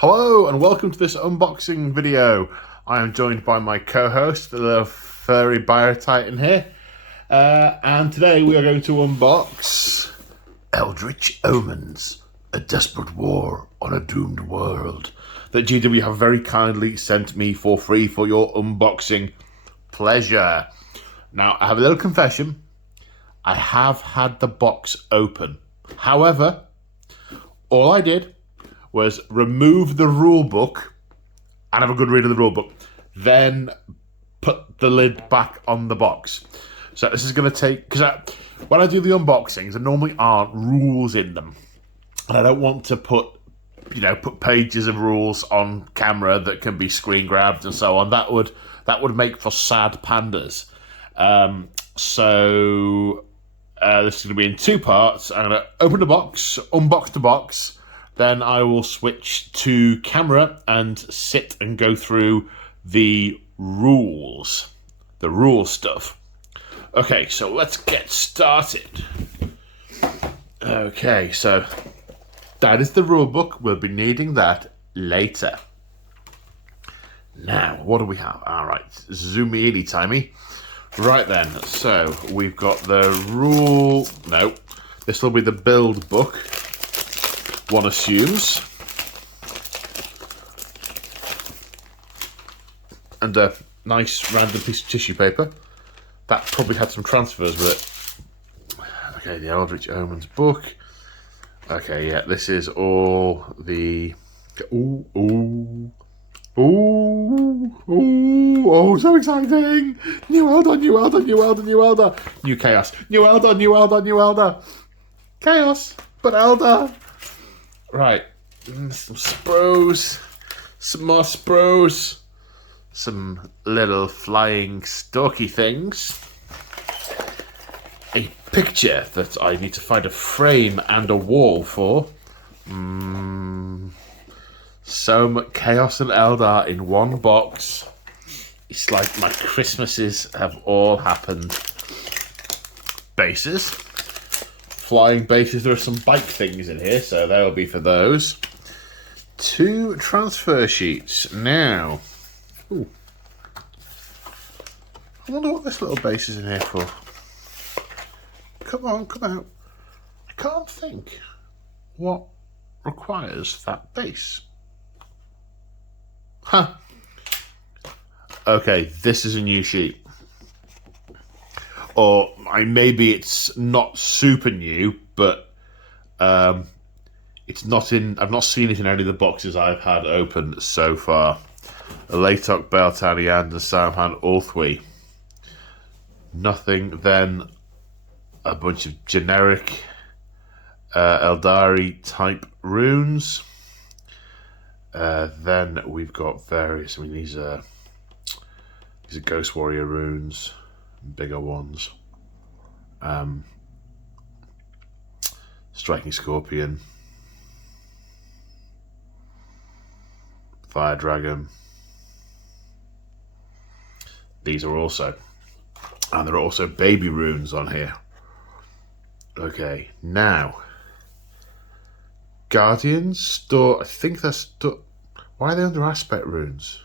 Hello and welcome to this unboxing video. I am joined by my co-host, the little furry Biotitan here. And today we are going to unbox Eldritch Omens, a desperate war on a doomed world that GW have very kindly sent me for free for your unboxing pleasure. Now, I have a little confession. I have had the box open. However, all I did was remove the rule book and have a good read of the rule book, then put the lid back on the box. So this is going to take, because when I do the unboxings, there normally aren't rules in them, and I don't want to put pages of rules on camera that can be screen grabbed and so on. That would make for sad pandas. So this is going to be in two parts. I'm going to open the box, unbox the box. Then I will switch to camera and sit and go through the rule stuff. Okay, so let's get started. Okay, so that is the rule book. We'll be needing that later. Now, what do we have? All right, zoomy timey. Right then, so we've got the rule. No, this will be the build book. One assumes. And a nice random piece of tissue paper. That probably had some transfers with it. Okay, the Eldritch Omens book. Okay, yeah, this is all the... Ooh, so exciting! New Eldar. New Chaos. New Eldar. Chaos, but Eldar. Right, some Sprues, some more Sprues, some little flying stalky things, a picture that I need to find a frame and a wall for. So much Chaos and Eldar in one box. It's like my Christmases have all happened. Bases. Flying bases. There are some bike things in here, so they'll be for those. Two transfer sheets. Now, ooh, I wonder what this little base is in here for. Come on, come out. I can't think what requires that base. Huh. Okay, this is a new sheet. Or maybe it's not super new, but it's not in. I've not seen it in any of the boxes I've had open so far. A Latok, Beltani, and a Samhan, all three. Nothing. Then a bunch of generic Eldari type runes. Then we've got various. I mean, these are Ghost Warrior runes. Bigger ones. Striking Scorpion. Fire Dragon. These are also. And there are also baby runes on here. Okay, now. Guardians store. I think they're store. Why are they under aspect runes?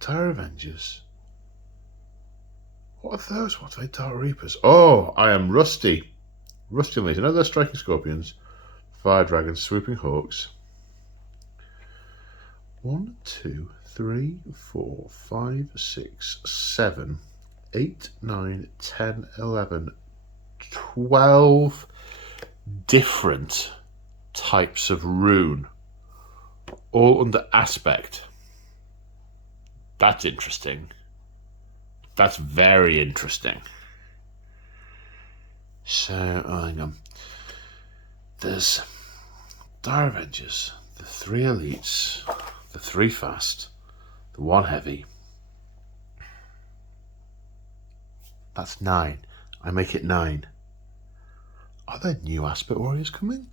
Tire Avengers. What are those? What are they? Dark Reapers. Oh, I am rusty. Rusty on these. I know they're Striking Scorpions, Fire Dragons, Swooping Hawks. 1, 2, 3, 4, 5, 6, 7, 8, 9, 10, 11, 12 different types of rune. All under aspect. That's interesting. That's very interesting. So, hang on. There's Dire Avengers, the 3 elites, the 3 fast, the 1 heavy. That's 9. I make it 9. Are there new aspect warriors coming?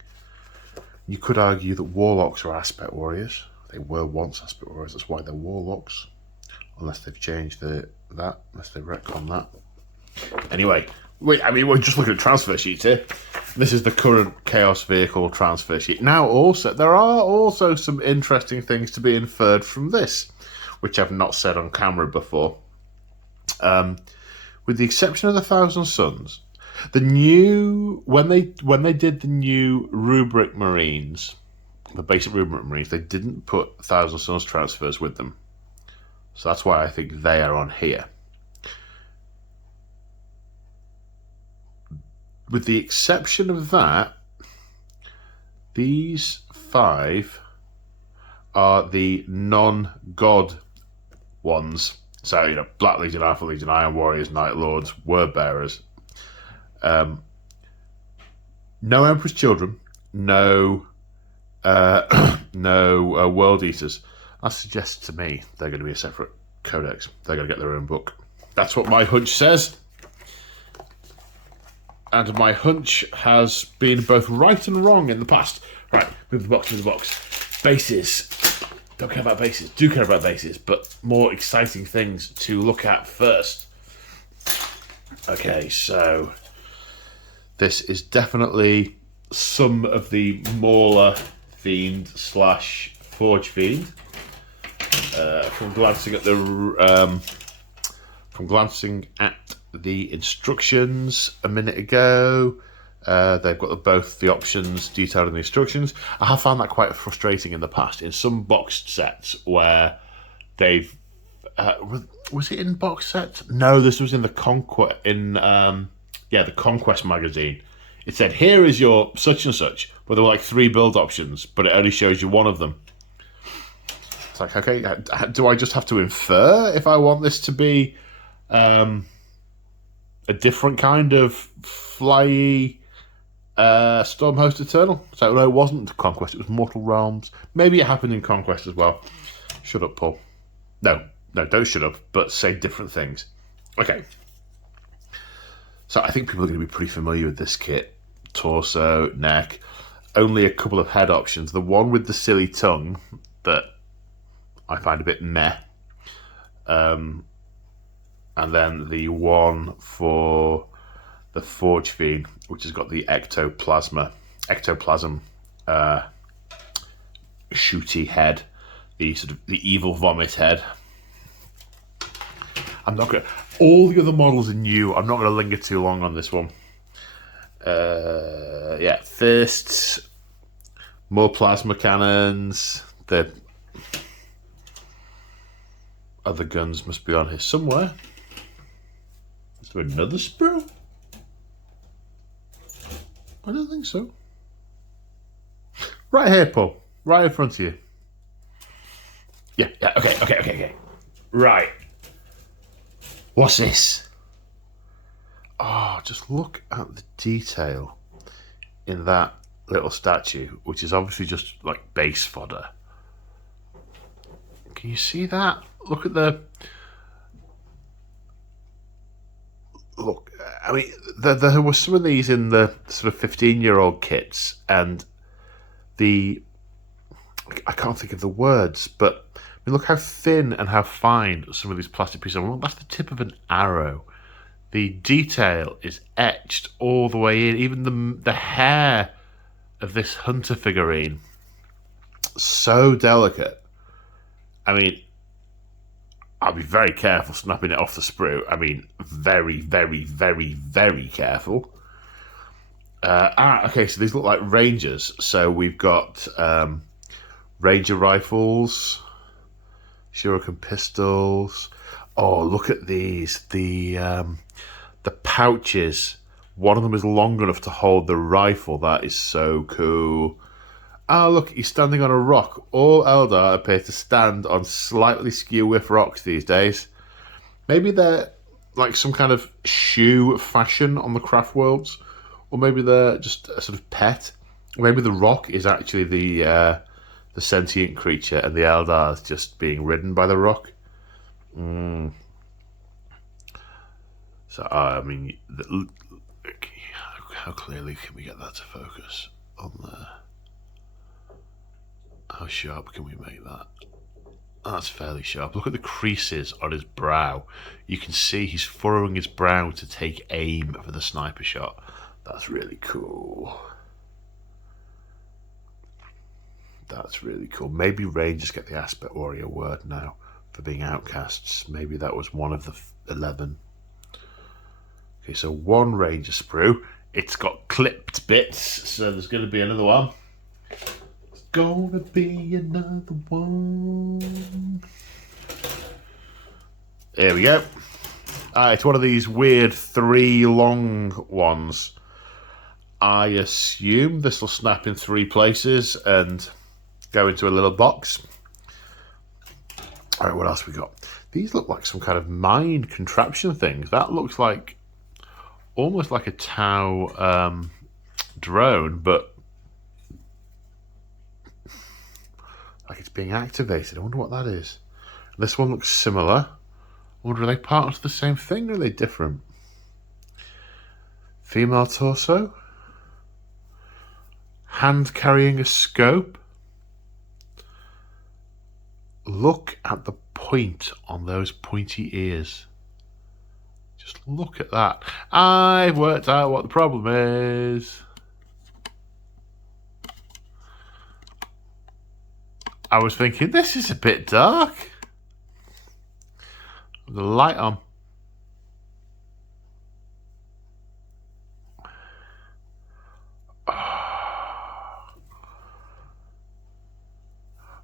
You could argue that warlocks are aspect warriors. They were once aspect warriors, that's why they're warlocks. Unless they've changed unless they've retconned that. Anyway, we're just looking at transfer sheets here. This is the current Chaos Vehicle transfer sheet. Now, also, there are also some interesting things to be inferred from this, which I've not said on camera before. With the exception of the Thousand Suns, the new when they did the new Rubric Marines, the basic Rubric Marines, they didn't put Thousand Suns transfers with them, so that's why I think they are on here. With the exception of that, these 5 are the non-god ones. So, you know, Black Legion, Alpha Legion, Iron Warriors, Night Lords, Word Bearers. No Emperor's Children, no World Eaters. That suggests to me they're going to be a separate codex. They're going to get their own book. That's what my hunch says. And my hunch has been both right and wrong in the past. Right, move the box, move the box. Bases. Don't care about bases. Do care about bases, but more exciting things to look at first. Okay, so this is definitely some of the Mauler Fiend / Forgefiend. From glancing at the instructions a minute ago, they've got both the options detailed in the instructions. I have found that quite frustrating in the past in some boxed sets where they've was it in box sets? No, this was in the Conquest the Conquest magazine. It said, here is your such and such, but there were like 3 build options, but it only shows you one of them. It's like, okay, do I just have to infer if I want this to be a different kind of flyy Stormhost Eternal? So no, it wasn't Conquest, it was Mortal Realms. Maybe it happened in Conquest as well. Shut up, Paul. No, don't shut up, but say different things. Okay. So I think people are going to be pretty familiar with this kit. Torso, neck, only a couple of head options. The one with the silly tongue that I find a bit meh. And then the one for the Forgefiend, which has got the ectoplasm shooty head, the sort of the evil vomit head. I'm not gonna. All the other models are new. I'm not going to linger too long on this one. Yeah, fists, more plasma cannons. The other guns must be on here somewhere. Is there another sprue? I don't think so. Right here, Paul. Right in front of you. Yeah, okay. Right. What's this? Oh, just look at the detail in that little statue, which is obviously just like base fodder. Can you see that? Look at the... Look, I mean, there were some of these in the sort of 15-year-old kits, and I can't think of the words, but I mean, look how thin and how fine some of these plastic pieces are. Well, that's the tip of an arrow. The detail is etched all the way in. Even the hair of this hunter figurine, so delicate. I mean, I'll be very careful snapping it off the sprue. I mean, very, very, very, very careful. Okay, so these look like Rangers. So we've got Ranger rifles, Shuriken pistols. Oh, look at these. The pouches. One of them is long enough to hold the rifle. That is so cool. Ah, look, he's standing on a rock. All Eldar appear to stand on slightly skew-whiff rocks these days. Maybe they're like some kind of shoe fashion on the Craftworlds, or maybe they're just a sort of pet. Or maybe the rock is actually the sentient creature, and the Eldar is just being ridden by the rock. So, I mean, how clearly can we get that to focus on there? How sharp can we make that? That's fairly sharp. Look at the creases on his brow. You can see he's furrowing his brow to take aim for the sniper shot. That's really cool. That's really cool. Maybe Rangers get the Aspect Warrior word now for being outcasts. Maybe that was one of the 11. Okay, so one Ranger sprue. It's got clipped bits, so there's going to be another one. It's gonna be another one. There we go. It's one of these weird 3 long ones. I assume this will snap in 3 places and go into a little box. All right, what else we got? These look like some kind of mine contraption things. That looks like almost like a Tau drone, but like it's being activated. I wonder what that is. This one looks similar. I wonder, are they part of the same thing or are they different? Female torso. Hand carrying a scope. Look at the point on those pointy ears. Just look at that. I've worked out what the problem is. I was thinking, this is a bit dark. The light on.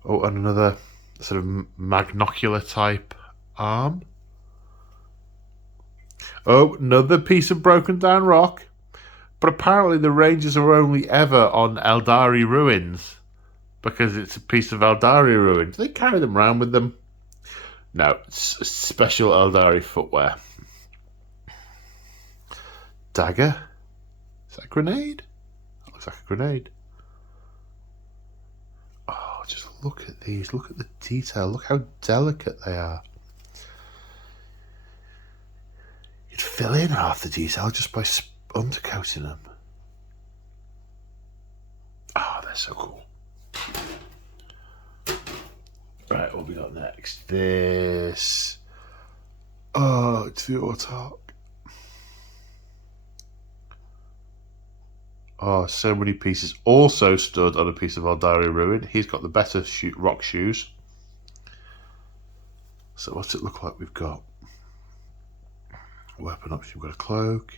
Oh, and another sort of magnocular type arm. Oh, another piece of broken down rock. But apparently the Rangers are only ever on Aeldari Ruins because it's a piece of Aeldari Ruins. They carry them around with them. No, it's special Eldari footwear. Dagger? Is that a grenade? That looks like a grenade. Oh, just look at these. Look at the detail. Look how delicate they are. You'd fill in half the detail just by undercoating them. Oh, they're so cool. Right, what we got next? This. Oh, it's the Autark. Oh, so many pieces. Also stood on a piece of Aeldari Ruin. He's got the better rock shoes. So what's it look like we've got? Weapon option, we've got a cloak.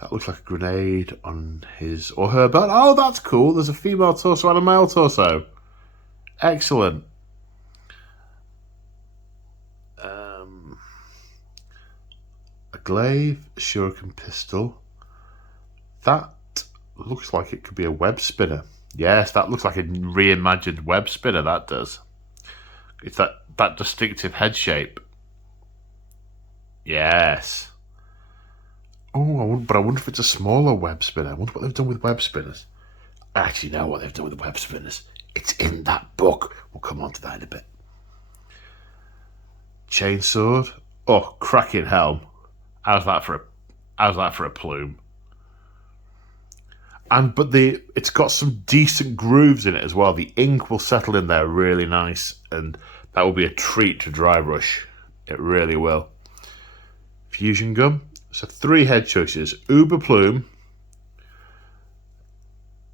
That looks like a grenade on his or her belt. Oh, that's cool. There's a female torso and a male torso. Excellent. A glaive, a shuriken pistol. That looks like it could be a web spinner. Yes, that looks like a reimagined web spinner, that does. It's that distinctive head shape. Yes. Oh, but I wonder if it's a smaller web spinner. I wonder what they've done with web spinners. I actually know what they've done with the web spinners. It's in that book. We'll come on to that in a bit. Chainsword. Oh, cracking helm. How's that for a plume? But it's got some decent grooves in it as well. The ink will settle in there really nice, and that will be a treat to dry brush. It really will. Fusion gun. So 3 head choices. Uber plume.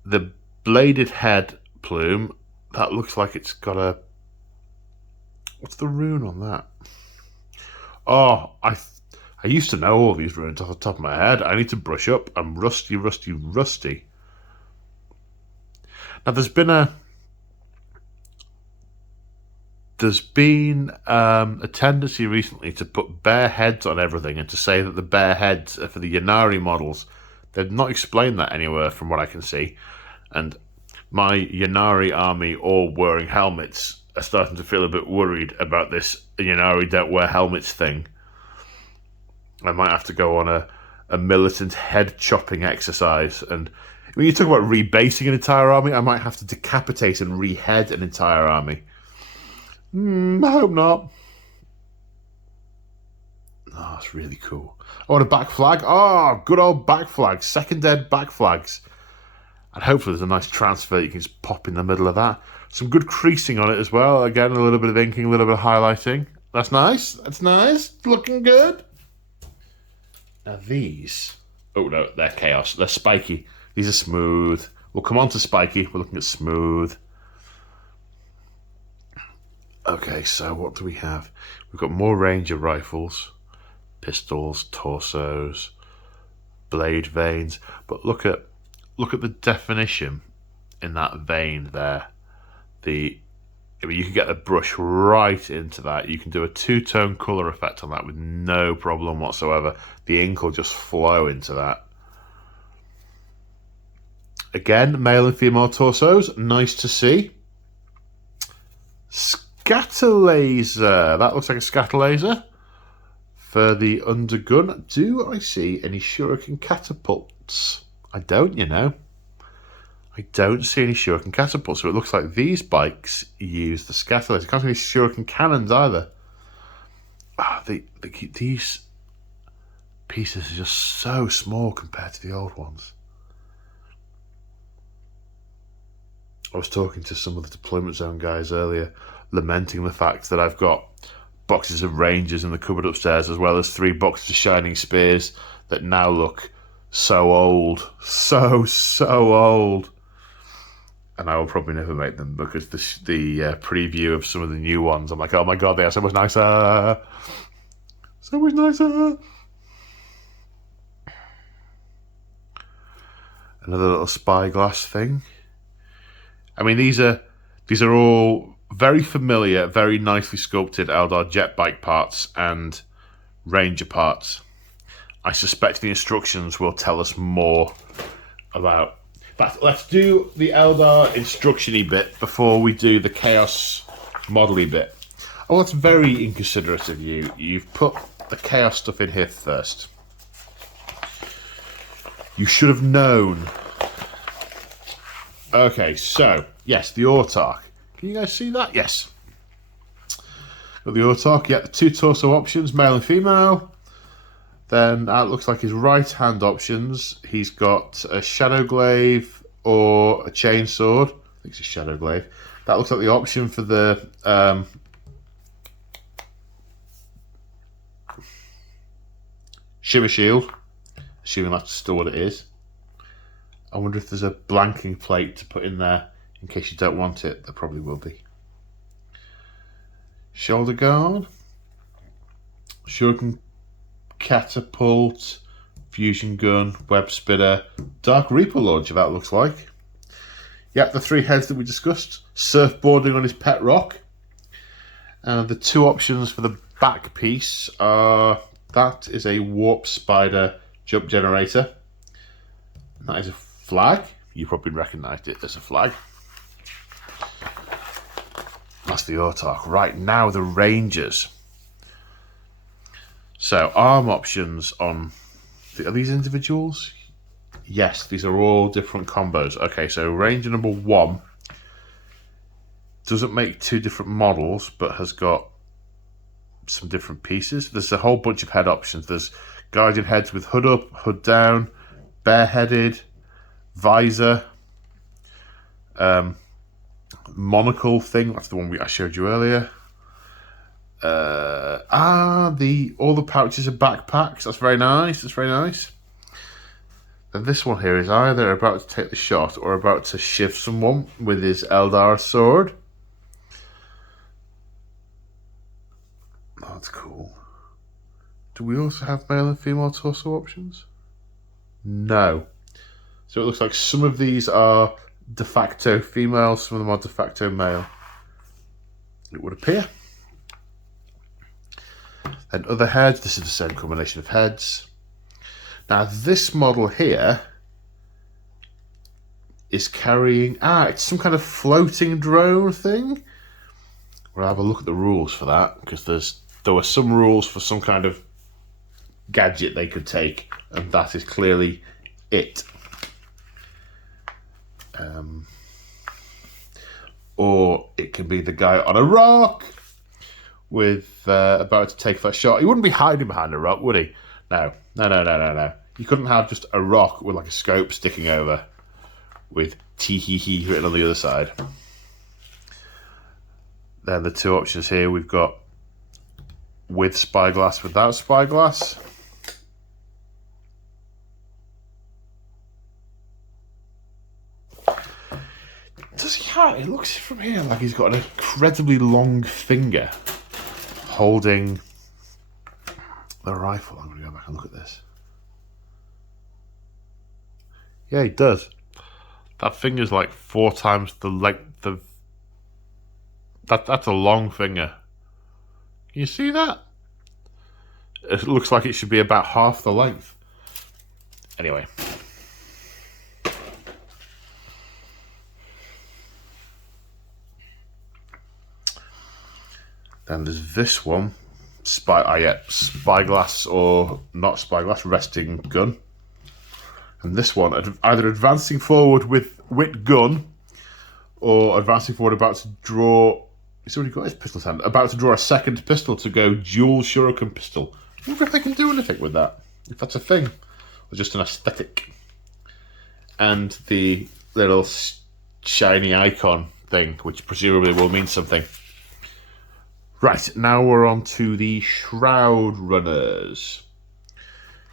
The bladed head plume. That looks like it's got a... What's the rune on that? Oh, I used to know all these runes off the top of my head. I need to brush up. I'm rusty. Now there's been a tendency recently to put bare heads on everything and to say that the bare heads are for the Ynnari models. They've not explained that anywhere from what I can see. And my Ynnari army all wearing helmets are starting to feel a bit worried about this Ynnari don't wear helmets thing. I might have to go on a militant head chopping exercise. And when you talk about rebasing an entire army, I might have to decapitate and rehead an entire army. I hope not. Oh, it's really cool. I want a back flag. Oh, good old back flags. Second ed back flags. And hopefully there's a nice transfer you can just pop in the middle of that. Some good creasing on it as well. Again, a little bit of inking, a little bit of highlighting. That's nice. That's nice. Looking good. Now these. Oh no, they're chaos. They're spiky. These are smooth. We'll come on to spiky. We're looking at smooth. Okay, so what do we have? We've got more Ranger rifles, pistols, torsos, blade veins. But look at the definition in that vein there. You can get a brush right into that. You can do a two-tone colour effect on that with no problem whatsoever. The ink will just flow into that. Again, male and female torsos, nice to see. Scatter laser. That looks like a scatter laser for the undergun. Do I see any shuriken catapults? I don't, you know. I don't see any shuriken catapults, so it looks like these bikes use the scatter laser. I can't see any shuriken cannons either. These pieces are just so small compared to the old ones. I was talking to some of the deployment zone guys earlier, lamenting the fact that I've got boxes of Rangers in the cupboard upstairs, as well as 3 boxes of Shining Spears that now look so old. So old. And I will probably never make them because the preview of some of the new ones, I'm like, oh my god, they are so much nicer. So much nicer. Another little spyglass thing. I mean, these are all very familiar, very nicely sculpted Eldar jet bike parts and Ranger parts. I suspect the instructions will tell us more about. But let's do the Eldar instruction-y bit before we do the Chaos model-y bit. Oh, that's very inconsiderate of you. You've put the Chaos stuff in here first. You should have known. Okay, so, yes, the Autarch. Can you guys see that? Yes. Got the Autarch, yeah, the 2 torso options, male and female. Then that looks like his right-hand options. He's got a Shadow Glaive or a Chainsword. I think it's a Shadow Glaive. That looks like the option for the Shimmer Shield. Assuming that's still what it is. I wonder if there's a blanking plate to put in there in case you don't want it. There probably will be. Shoulder guard. Shuriken catapult, fusion gun, web spinner, Dark Reaper launcher, that looks like. Yep, the 3 heads that we discussed. Surfboarding on his pet rock. And the 2 options for the back piece are, that is a Warp Spider jump generator. And that is a flag. You probably recognised it as a flag. That's the Autarch. Right, now the Rangers. So, arm options on... Are these individuals? Yes, these are all different combos. Okay, so Ranger number 1 doesn't make 2 different models, but has got some different pieces. There's a whole bunch of head options. There's Guardian heads with hood up, hood down, bareheaded, visor, monocle thing. That's the one I showed you earlier. All the pouches are backpacks. That's very nice. That's very nice. And this one here is either about to take the shot or about to shiv someone with his Eldar sword. That's cool. Do we also have male and female torso options? No. So it looks like some of these are de facto female, some of them are de facto male. It would appear. And other heads, this is the same combination of heads. Now this model here is carrying, it's some kind of floating drone thing. We'll have a look at the rules for that, because there were some rules for some kind of gadget they could take, and that is clearly it. Or it can be the guy on a rock with about to take that shot. He wouldn't be hiding behind a rock, would he? No. You couldn't have just a rock with like a scope sticking over with tee-hee-hee written on the other side. Then the 2 options here, we've got with spyglass, without spyglass. does he have? It looks from here like he's got an incredibly long finger holding the rifle. I'm going to go back and look at this. Yeah, he does. That finger's like 4 times the length of... That's a long finger. Can you see that? It looks like it should be about half the length. Anyway. Then there's this one. Spyglass or not spyglass, resting gun. And this one, either advancing forward with gun or advancing forward about to draw... He's already got his pistol hand. About to draw a second pistol to go dual shuriken pistol. I wonder if they can do anything with that. If that's a thing. Or just an aesthetic. And the little shiny icon thing, which presumably will mean something. Right, now we're on to the Shroud Runners.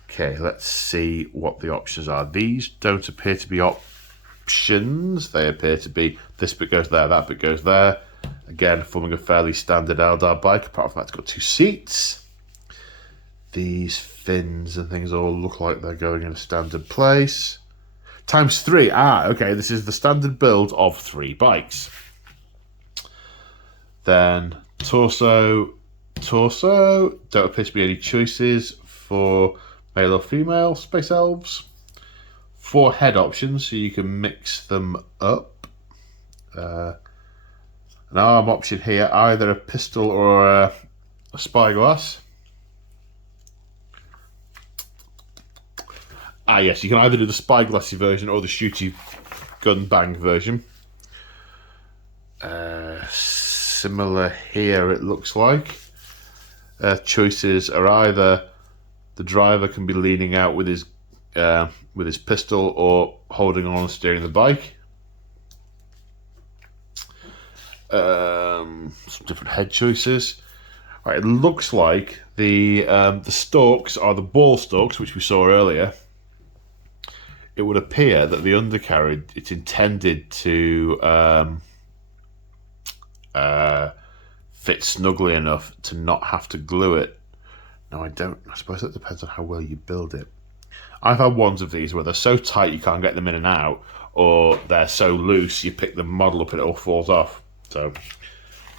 Okay, let's see what the options are. These don't appear to be options. They appear to be this bit goes there, that bit goes there. Again, forming a fairly standard Eldar bike. Apart from that, it's got 2 seats. These fins and things all look like they're going in a standard place. ×3. Ah, okay, this is the standard build of 3 bikes. Then torso. Don't appear to be any choices for male or female space elves. 4 head options, so you can mix them up. An arm option here, either a pistol or a spyglass. Ah yes, you can either do the spyglassy version or the shooty gun bang version. Similar here, it looks like. Choices are either the driver can be leaning out with his pistol or holding on and steering the bike. Some different head choices. Right, it looks like the stalks are the ball stalks, which we saw earlier. It would appear that the undercarriage, it's intended to fit snugly enough to not have to glue it. Now, I suppose that depends on how well you build it. I've had ones of these where they're so tight you can't get them in and out, or they're so loose you pick the model up and it all falls off. So,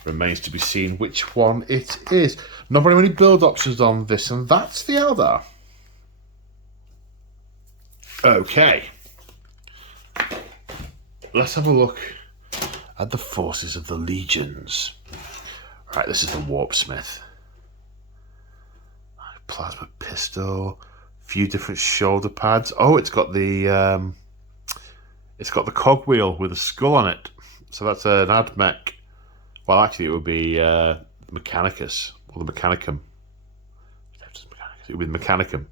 remains to be seen which one it is. Not very many build options on this, and that's the Eldar. Okay. Let's have a look at the forces of the legions. Right, this is the Warpsmith. Plasma pistol, few different shoulder pads. Oh, it's got the cogwheel with a skull on it. So that's an Admech. Well, actually, it would be Mechanicus or the Mechanicum. It would be the Mechanicum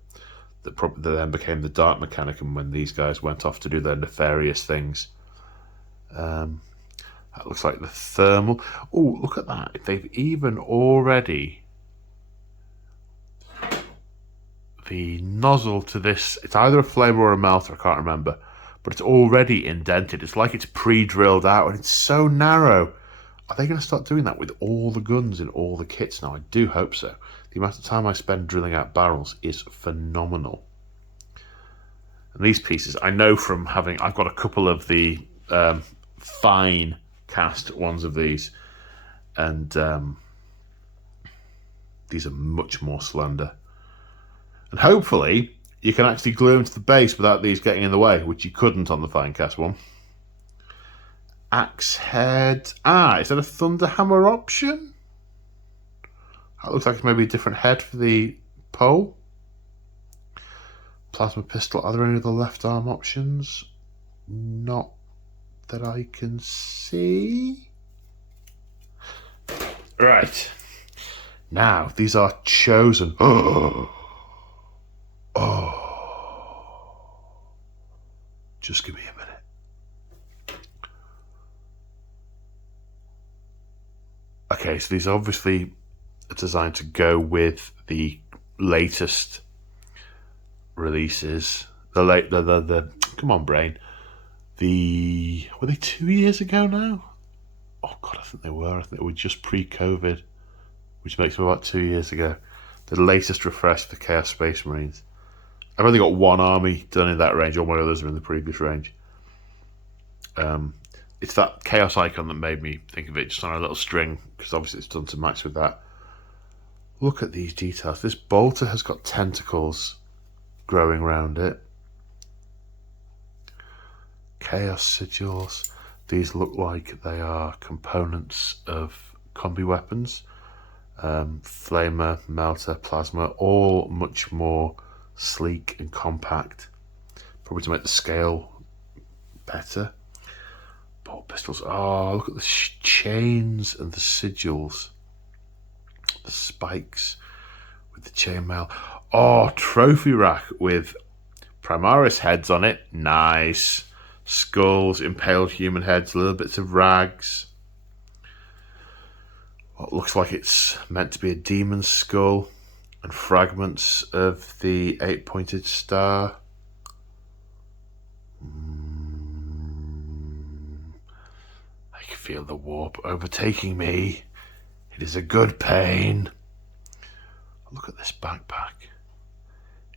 that then became the Dark Mechanicum when these guys went off to do their nefarious things. That looks like the thermal. Oh, look at that! They've even already the nozzle to this. It's either a flamer or a melter. I can't remember. But it's already indented. It's like it's pre-drilled out, and it's so narrow. Are they going to start doing that with all the guns in all the kits now? I do hope so. The amount of time I spend drilling out barrels is phenomenal. And these pieces, I know from having... I've got a couple of the fine cast ones of these, and these are much more slender. And hopefully... you can actually glue them to the base without these getting in the way, which you couldn't on the Finecast one. Axe head. Ah, is that a Thunderhammer option? That looks like it's maybe a different head for the pole. Plasma pistol. Are there any other left arm options? Not that I can see. Right. Now, these are chosen. Oh. Just give me a minute. Okay, so these are obviously designed to go with the latest releases. Come on, brain. Were they 2 years ago now? Oh God, I think they were. I think they were just pre-COVID, which makes them about 2 years ago. The latest refresh for Chaos Space Marines. I've only got one army done in that range. All my others are in the previous range. It's that Chaos icon that made me think of it, just on a little string, because obviously it's done to match with that. Look at these details. This bolter has got tentacles growing around it. Chaos sigils. These look like they are components of combi weapons. Flamer, melter, plasma, all much more sleek and compact. Probably to make the scale better. Bolt pistols. Oh, look at the chains and the sigils. The spikes with the chainmail. Oh, trophy rack with Primaris heads on it. Nice. Skulls, impaled human heads, little bits of rags. What looks like it's meant to be a demon skull, and fragments of the 8-pointed star. I can feel the warp overtaking me. It is a good pain. Look at this backpack.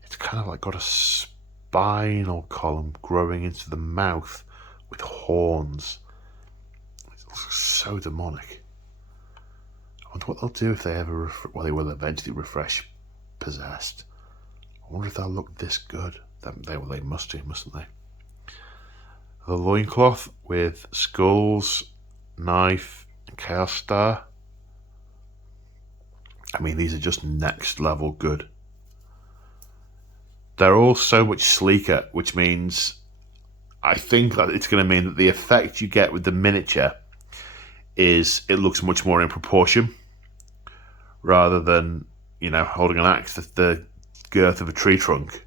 It's kind of like got a spinal column growing into the mouth with horns. It looks so demonic. I wonder what they'll do if they ever... well, they will eventually refresh Possessed. I wonder if they'll look this good. They must do, mustn't they? The loincloth with skulls, knife, and Chaos Star. I mean, these are just next level good. They're all so much sleeker, which means I think that it's going to mean that the effect you get with the miniature is it looks much more in proportion rather than, you know, holding an axe at the girth of a tree trunk.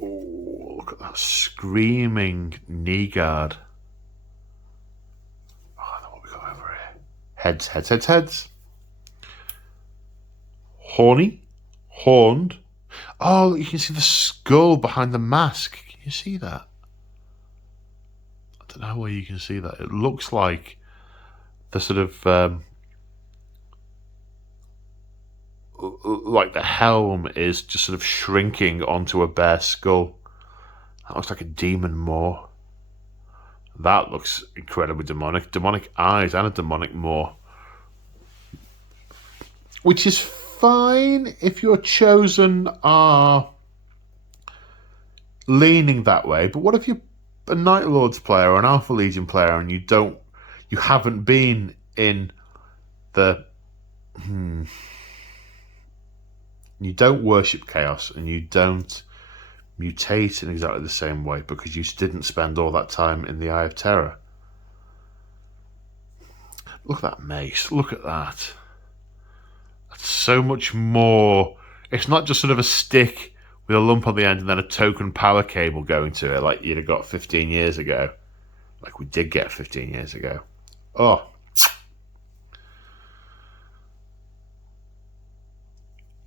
Oh, look at that screaming knee guard. Oh, what we got over here? Heads, heads, heads, heads. Horny. Horned. Oh, you can see the skull behind the mask. Can you see that? I don't know where you can see that. It looks like the sort of like the helm is just sort of shrinking onto a bare skull. That looks like a demon maw. That looks incredibly demonic. Demonic eyes and a demonic maw. Which is fine if your chosen are leaning that way, but what if you're a Night Lords player or an Alpha Legion player and you haven't been in the you don't worship chaos and you don't mutate in exactly the same way because you didn't spend all that time in the Eye of Terror. Look at that mace, look at that. So much more. It's not just sort of a stick with a lump on the end and then a token power cable going to it like you'd have got 15 years ago. Like we did get 15 years ago. Oh.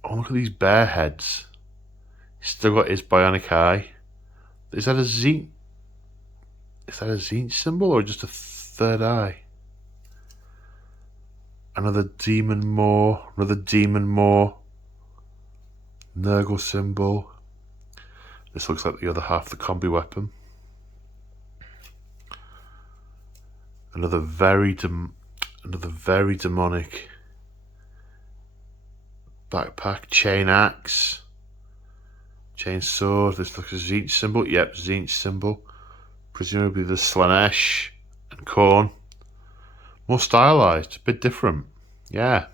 Oh, look at these bear heads. He's still got his bionic eye. Is that a Tzeentch? Is that a Tzeentch symbol or just a third eye? Another demon maw, another demon maw. Nurgle symbol. This looks like the other half of the combi weapon. Another very demonic backpack. Chain axe. Chain sword. This looks like a Tzeentch symbol. Yep, Tzeentch symbol. Presumably the Slanesh and Khorne. More stylized, a bit different. Yeah.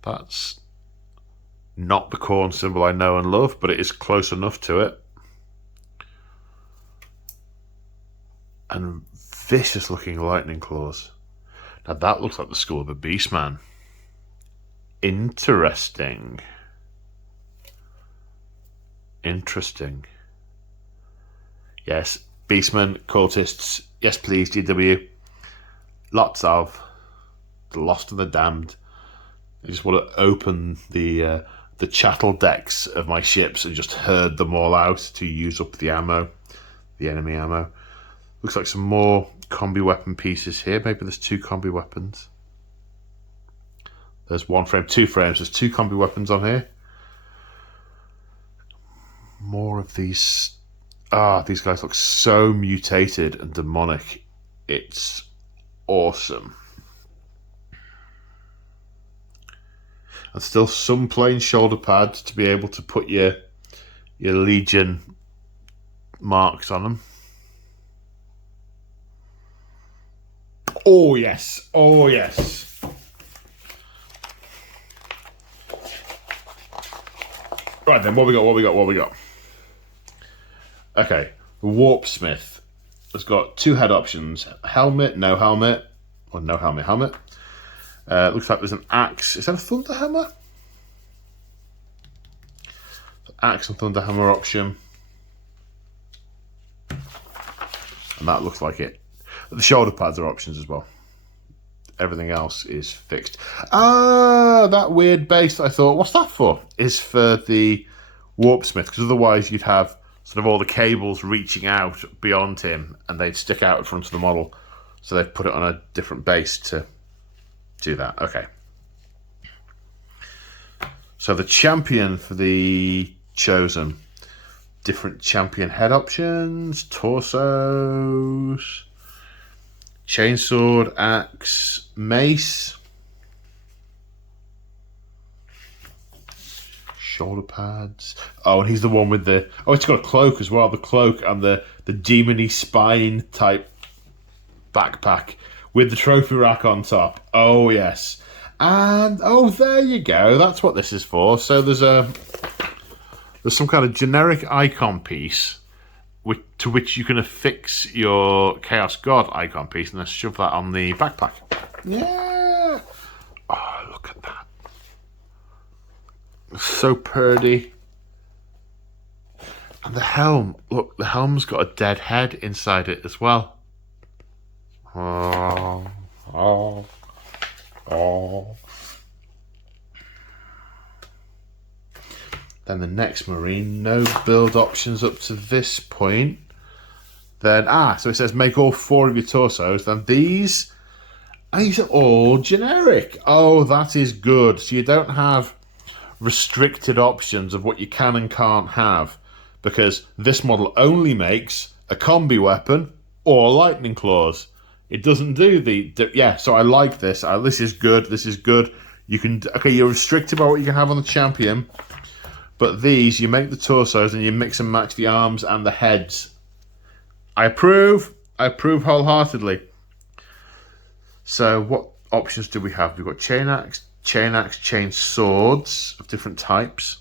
That's not the Khorne symbol I know and love, but it is close enough to it. And vicious looking lightning claws. Now that looks like the skull of a beastman. Interesting. Interesting. Yes, beastmen, cultists. Yes, please, GW. Lots of the lost and the damned. I just want to open the the chattel decks of my ships and just herd them all out to use up the ammo, the enemy ammo. Looks like some more combi weapon pieces here. Maybe there's 2 combi weapons. There's 1 frame, 2 frames. There's 2 combi weapons on here. More of these. These guys look so mutated and demonic. It's awesome. And still some plain shoulder pads to be able to put your Legion marks on them. Oh yes, oh yes. Right then, what we got? Okay, the Warpsmith has got 2 head options: helmet, no helmet, or no helmet, helmet. Looks like there's an axe. Is that a Thunderhammer? Axe and Thunderhammer option. And that looks like it. The shoulder pads are options as well. Everything else is fixed. That weird base that I thought, what's that for? Is for the Warpsmith, because otherwise you'd have sort of all the cables reaching out beyond him and they'd stick out in front of the model. So they've put it on a different base to do that. Okay. So the champion for the Chosen. Different champion head options, torsos, chainsword, axe, mace, shoulder pads. Oh, and he's the one with the... Oh, it's got a cloak as well. The cloak and the demony spine type backpack with the trophy rack on top. Oh, yes. And, oh, there you go. That's what this is for. So there's some kind of generic icon piece to which you can affix your Chaos God icon piece and then shove that on the backpack. Yeah. Oh, look at that. So pretty. And the helm. Look, the helm's got a dead head inside it as well. Oh. Then the next Marine, no build options up to this point. Then, so it says make all 4 of your torsos. Then these are all generic. Oh, that is good. So you don't have restricted options of what you can and can't have, because this model only makes a combi weapon or lightning claws. It doesn't do yeah, so I like this. This is good. This is good. You can, okay, you're restricted by what you can have on the champion. But these, you make the torsos and you mix and match the arms and the heads. I approve. I approve wholeheartedly. So what options do we have? We've got chain axe, chain swords of different types,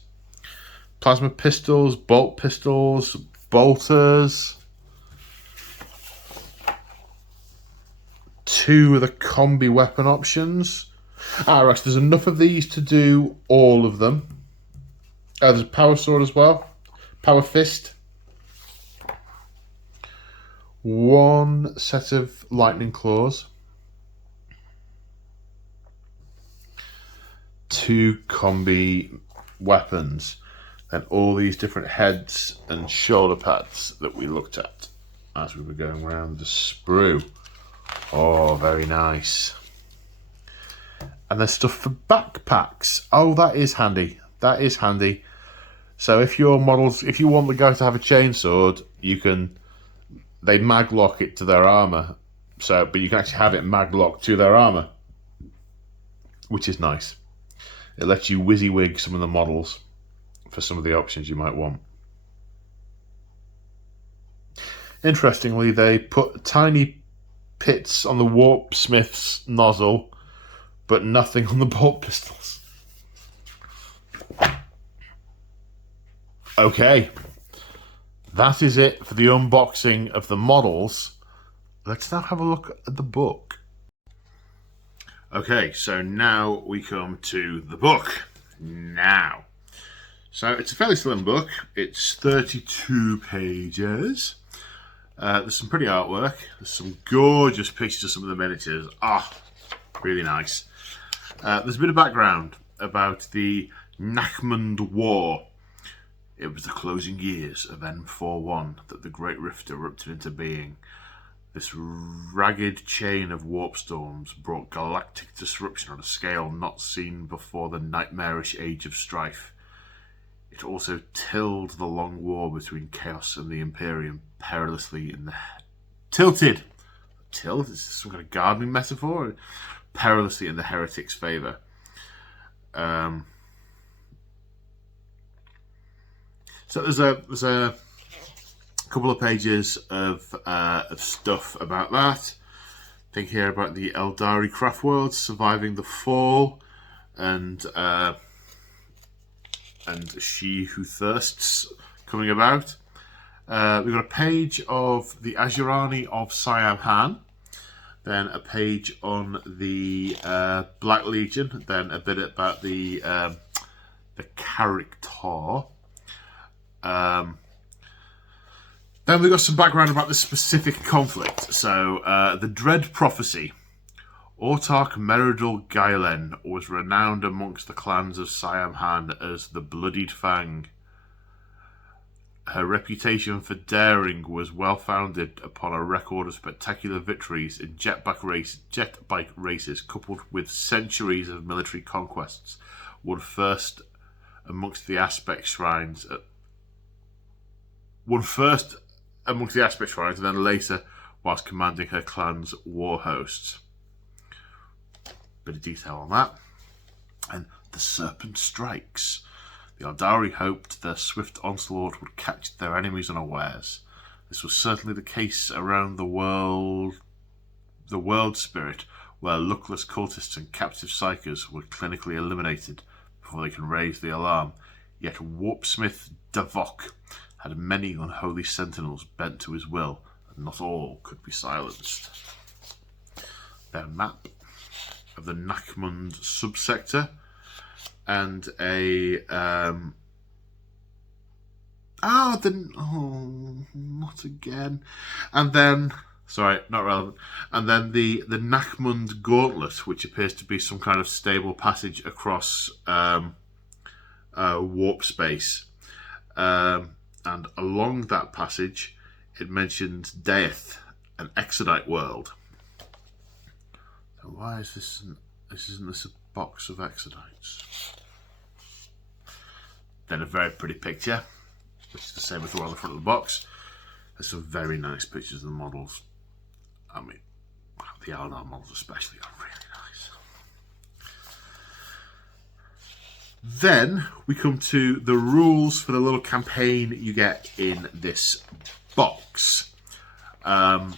plasma pistols, bolt pistols, bolters. 2 of the combi weapon options. Right, so there's enough of these to do all of them. There's a power sword as well. Power fist. 1 set of lightning claws. 2 combi weapons. Then all these different heads and shoulder pads that we looked at as we were going around the sprue. Oh, very nice. And there's stuff for backpacks. Oh, that is handy. That is handy. So if your models, if you want the guy to have a chainsword, they mag lock it to their armor. So, but you can actually have it mag locked to their armor, which is nice. It lets you WYSIWYG some of the models for some of the options you might want. Interestingly, they put tiny pits on the Warpsmith's nozzle, but nothing on the bolt pistols. Okay, that is it for the unboxing of the models. Let's now have a look at the book. Okay, so now we come to the book. Now, so it's a fairly slim book. It's 32 pages. There's some pretty artwork. There's some gorgeous pictures of some of the miniatures. Really nice. There's a bit of background about the Nachmund War. It was the closing years of N41 that the Great Rift erupted into being. This ragged chain of warp storms brought galactic disruption on a scale not seen before the nightmarish Age of Strife. It also tilled the long war between Chaos and the Imperium perilously in the... Tilted! Tilt? Is this some kind of gardening metaphor? Perilously in the heretics' favour. So there's a couple of pages of stuff about that. Think here about the Eldari Craftworld surviving the fall, and She Who Thirsts coming about. We've got a page of the Azurani of Siam Han, then a page on the Black Legion, then a bit about the character. Then we've got some background about the specific conflict. So, the Dread Prophecy. Autarch Meridul Gailen was renowned amongst the clans of Siam Han as the Bloodied Fang. Her reputation for daring was well founded upon a record of spectacular victories in jetbike races, coupled with centuries of military conquests. Won first amongst the aspect shrines, and then later whilst commanding her clan's war hosts. Bit of detail on that. And the Serpent Strikes. The Eldari hoped their swift onslaught would catch their enemies unawares. This was certainly the case around the world spirit, where luckless cultists and captive psychers were clinically eliminated before they can raise the alarm. Yet Warpsmith Davok had many unholy sentinels bent to his will, and not all could be silenced. Their map of the Nachmund subsector, and not again. And then, sorry, not relevant. And then the Nachmund Gauntlet, which appears to be some kind of stable passage across warp space. And along that passage, it mentions Death, an Exodite world. So why is this? Isn't this a box of Exodites? Then a very pretty picture, which is the same as the one on the front of the box. There's some very nice pictures of the models. I mean, the Eldar models especially are really nice. Then we come to the rules for the little campaign you get in this box. And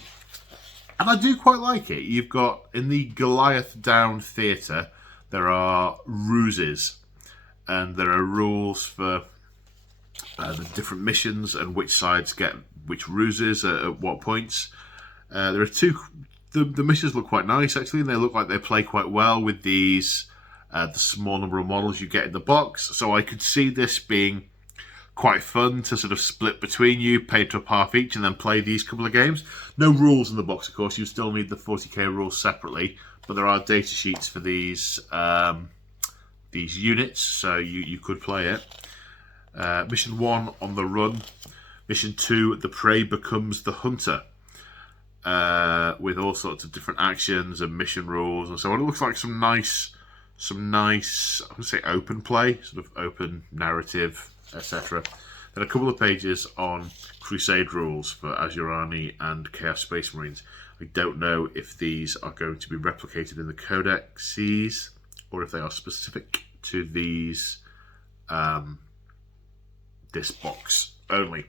I do quite like it. You've got, in the Goliath Down Theatre, there are ruses. And there are rules for the different missions and which sides get which ruses at what points. There are two... The missions look quite nice, actually, and they look like they play quite well with these... the small number of models you get in the box. So I could see this being quite fun to sort of split between you, pay top half each, and then play these couple of games. No rules in the box, of course. You still need the 40k rules separately, but there are data sheets for these units, so you could play it. Mission 1, On the Run. Mission 2, The Prey Becomes the Hunter. With all sorts of different actions and mission rules and so on. It looks like some nice, I would say open play, sort of open narrative, etc. Then a couple of pages on Crusade rules for Azurani and Chaos Space Marines. I don't know if these are going to be replicated in the codexes or if they are specific to these this box only.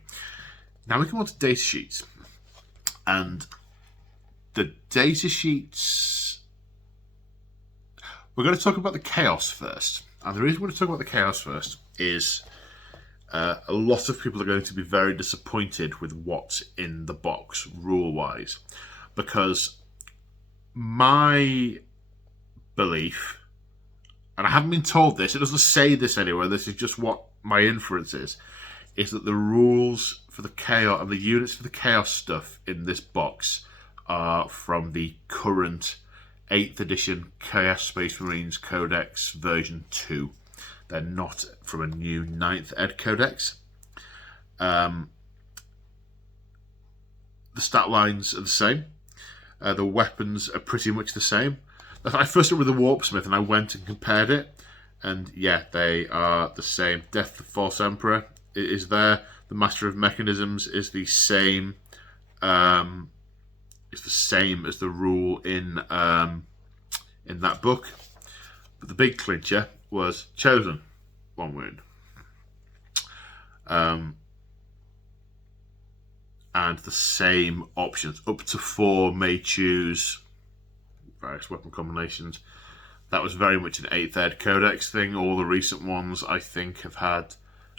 Now we come on to data sheets, and the data sheets, we're going to talk about the Chaos first. And the reason we're going to talk about the Chaos first is a lot of people are going to be very disappointed with what's in the box rule-wise, because my belief, and I haven't been told this, it doesn't say this anywhere, this is just what my inference is that the rules for the Chaos and the units for the Chaos stuff in this box are from the current 8th edition Chaos Space Marines Codex version 2. They're not from a new 9th Ed Codex. The stat lines are the same. The weapons are pretty much the same. I first started with the Warpsmith and I went and compared it. And yeah, they are the same. Death of the False Emperor is there. The Master of Mechanisms is the same. It's the same as the rule in that book. But the big clincher was Chosen. 1 wound. And the same options. Up to 4 may choose various weapon combinations. That was very much an 8th Ed Codex thing. All the recent ones, I think, have had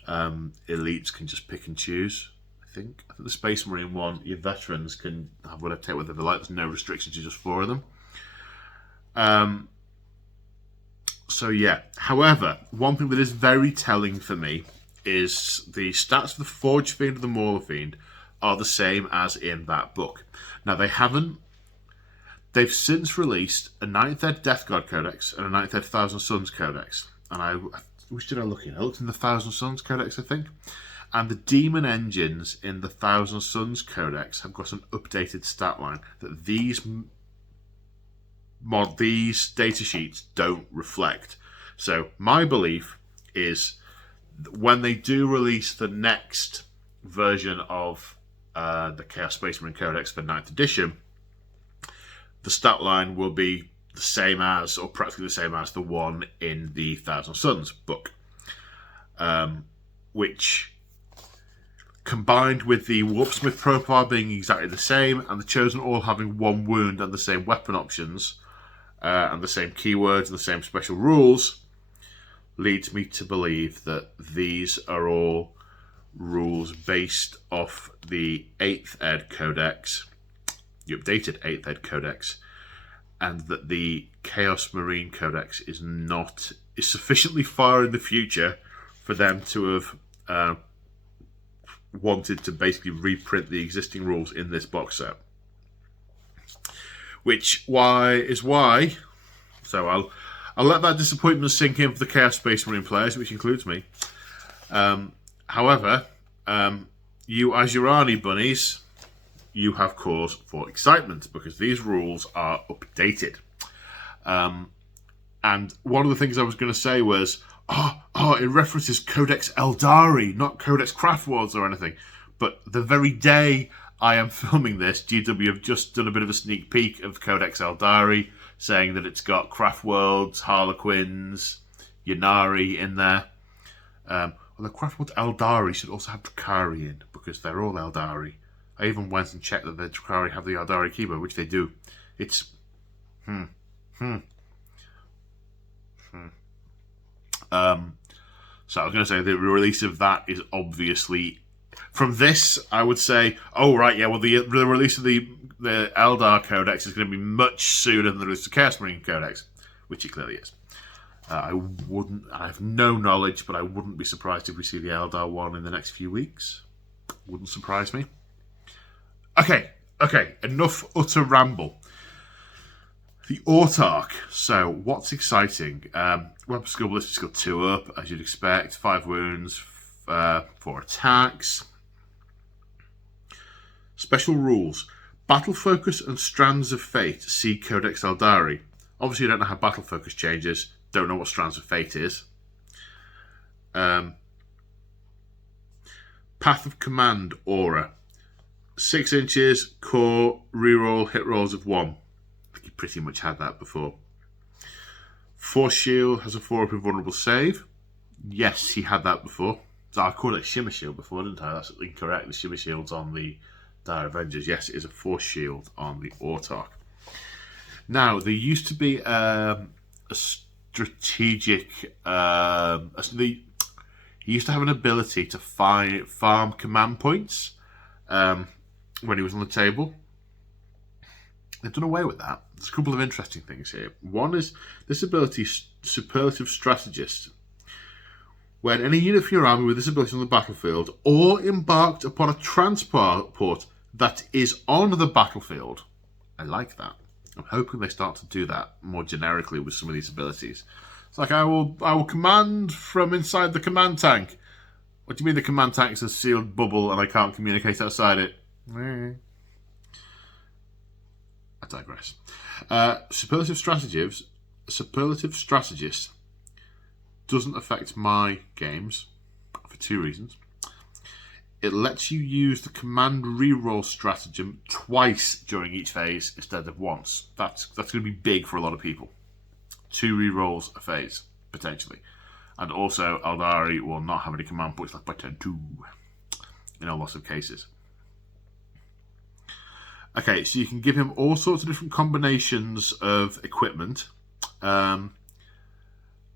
elites can just pick and choose. I think the Space Marine one, your veterans can have whatever take whatever they like. There's no restrictions to just 4 of them. So yeah. However, one thing that is very telling for me is the stats for the Forgefiend and the Maulerfiend are the same as in that book. Now they've since released a 9th Ed Death God Codex and a 9th Ed Thousand Suns Codex. And which did I look in? I looked in the Thousand Suns Codex, I think. And the demon engines in the Thousand Suns Codex have got an updated stat line that these data sheets don't reflect. So my belief is that when they do release the next version of the Chaos Space Marine Codex for 9th edition, the stat line will be the same as, or practically the same as, the one in the Thousand Suns book. Which, combined with the Warpsmith profile being exactly the same, and the Chosen all having 1 wound and the same weapon options, and the same keywords and the same special rules, leads me to believe that these are all rules based off the 8th Ed Codex, the updated 8th Ed Codex, and that the Chaos Marine Codex is sufficiently far in the future for them to have wanted to basically reprint the existing rules in this box set. Is why. So I'll let that disappointment sink in for the Chaos Space Marine players, which includes me. However, you as Urani bunnies, you have cause for excitement because these rules are updated. And one of the things I was going to say was, it references Codex Eldari, not Codex Craftworlds or anything. But the very day I am filming this, GW have just done a bit of a sneak peek of Codex Eldari, saying that it's got Craftworlds, Harlequins, Ynnari in there. Although Craftworlds Eldari should also have Drakari in, because they're all Eldari. I even went and checked that the Drakari have the Eldari keyboard, which they do. It's... So I was going to say the release of that is obviously... From this, I would say, the release of the Eldar Codex is going to be much sooner than the release of the Chaos Marine Codex, which it clearly is. I have no knowledge, but I wouldn't be surprised if we see the Eldar one in the next few weeks. Wouldn't surprise me. Okay, enough utter ramble. The Autarch. So, what's exciting? Weapon skill ballistic got 2 up, as you'd expect. 5 wounds, 4 attacks. Special rules. Battle Focus and Strands of Fate. See Codex Eldari. Obviously, you don't know how Battle Focus changes. Don't know what Strands of Fate is. Path of Command Aura. 6 inches, core, reroll, hit rolls of 1. I think you pretty much had that before. Force Shield has a 4-up invulnerable save. Yes, he had that before. So I called it Shimmer Shield before, didn't I? That's incorrect. The Shimmer Shield's on the Dire Avengers. Yes, it is a Force Shield on the Autarch. Now, there used to be a strategic... he used to have an ability to farm command points when he was on the table. They've done away with that. There's a couple of interesting things here. One is this ability, Superlative Strategist. When any unit from your army with this ability on the battlefield or embarked upon a transport that is on the battlefield. I like that. I'm hoping they start to do that more generically with some of these abilities. It's like I will command from inside the command tank. What do you mean the command tank's a sealed bubble and I can't communicate outside it? I digress. Superlative strategist doesn't affect my games for two reasons. It lets you use the command reroll stratagem twice during each phase instead of once. That's going to be big for a lot of people. 2 rerolls a phase, potentially. And also, Eldari will not have any command points left by turn 2 in a lot of cases. Okay, so you can give him all sorts of different combinations of equipment,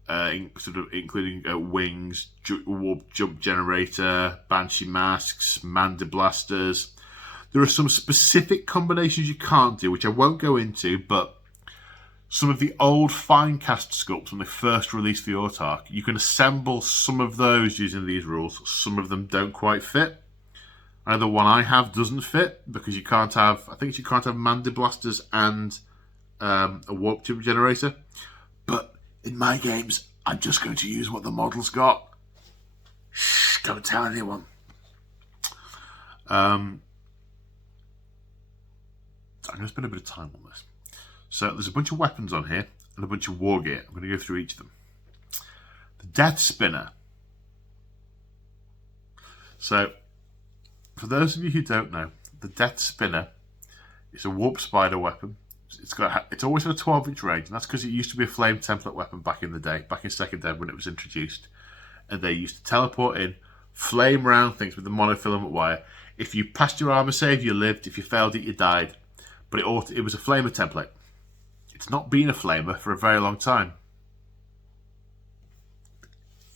including wings, warp jump generator, banshee masks, mandiblasters. There are some specific combinations you can't do, which I won't go into, but some of the old Finecast sculpts when they first released the Autarch, you can assemble some of those using these rules. Some of them don't quite fit. The one I have doesn't fit because you can't have, I think you can't have mandiblasters and a warp jump generator. But in my games, I'm just going to use what the model's got. Shh, don't tell anyone. I'm going to spend a bit of time on this. So there's a bunch of weapons on here and a bunch of war gear. I'm going to go through each of them. The Death Spinner. So, for those of you who don't know, the Death Spinner is a warp spider weapon. It's always at a 12-inch range, and that's because it used to be a flame template weapon back in the day, back in 2nd Ed when it was introduced. And they used to teleport in, flame round things with the monofilament wire. If you passed your armor save, you lived. If you failed it, you died. But it was a flamer template. It's not been a flamer for a very long time.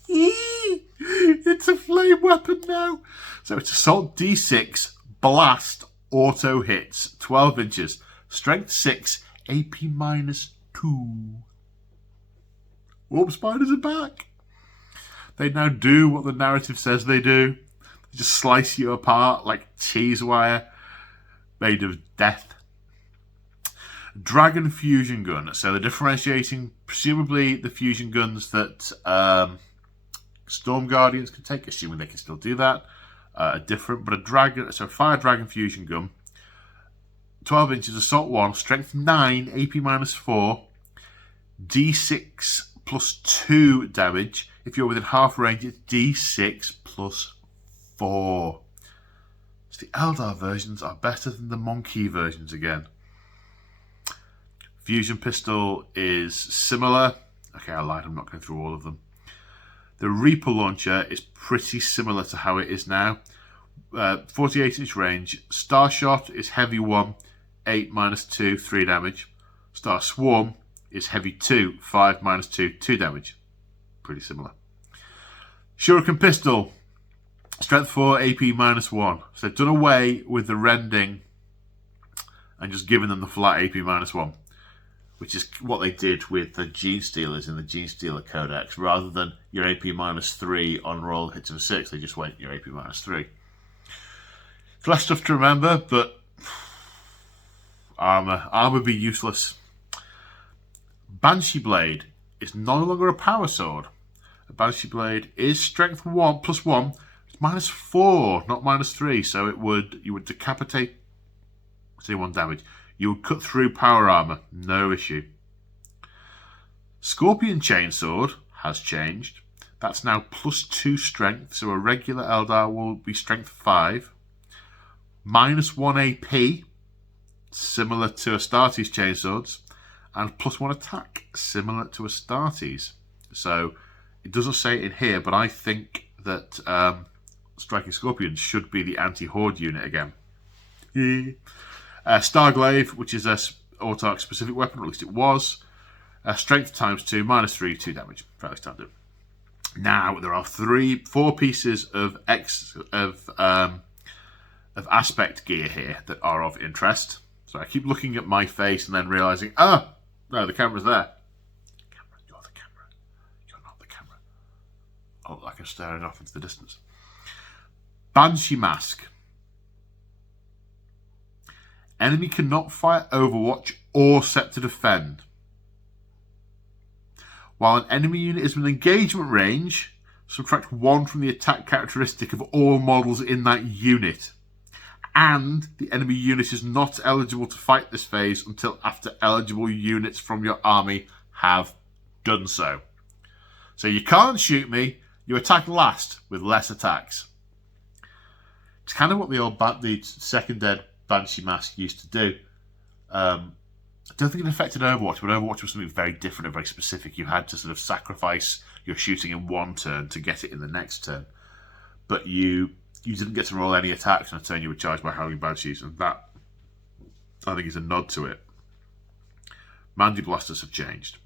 It's a flame weapon now. So it's Assault D6, Blast, Auto Hits, 12 inches, Strength 6, AP -2. Warp Spiders are back. They now do what the narrative says they do. They just slice you apart like cheese wire made of death. Dragon Fusion Gun. So they're differentiating, presumably, the fusion guns that Storm Guardians can take, assuming they can still do that. Different, but a Fire Dragon Fusion Gun. 12 inches, Assault 1, Strength 9, AP -4, D6 +2 damage. If you're within half range, it's D6 +4. So the Eldar versions are better than the Monkey versions again. Fusion Pistol is similar. Okay, I lied, I'm not going through all of them. The Reaper Launcher is pretty similar to how it is now. 48-inch range. Star Shot is heavy 1, 8 -2, 3 damage. Star Swarm is heavy 2, 5 -2, 2 damage. Pretty similar. Shuriken Pistol, Strength 4, AP -1. So they've done away with the rending and just given them the flat AP -1. Which is what they did with the Gene Stealers in the Gene Stealer Codex. Rather than your AP -3 on roll hits of 6, they just went your AP -3. It's less stuff to remember, but armor be useless. Banshee Blade is no longer a power sword. A Banshee Blade is Strength 1 +1. It's -4, not -3. So you would decapitate 1 damage. You would cut through power armor, no issue. Scorpion Chainsword has changed. That's now +2 strength, so a regular Eldar will be strength 5. -1 AP, similar to Astartes Chainswords, and +1 attack, similar to Astartes. So it doesn't say it in here, but I think that Striking Scorpions should be the anti-horde unit again. Starglaive, which is a Autarch specific weapon, or at least it was. Strength ×2, -3, 2 damage. Fairly standard. Now there are 4 pieces of aspect gear here that are of interest. So I keep looking at my face and then realizing, no, the camera's there. You're the camera. You're not the camera. Oh, like I'm staring off into the distance. Banshee Mask. Enemy cannot fire Overwatch or set to defend. While an enemy unit is within engagement range, subtract 1 from the attack characteristic of all models in that unit. And the enemy unit is not eligible to fight this phase until after eligible units from your army have done so. So you can't shoot me, you attack last with less attacks. It's kind of what the second Dead Banshee Mask used to do. I don't think it affected Overwatch, but Overwatch was something very different and very specific. You had to sort of sacrifice your shooting in one turn to get it in the next turn. But you didn't get to roll any attacks on a turn you were charged by Howling Banshees, and that, I think, is a nod to it. Mandy Blasters have changed.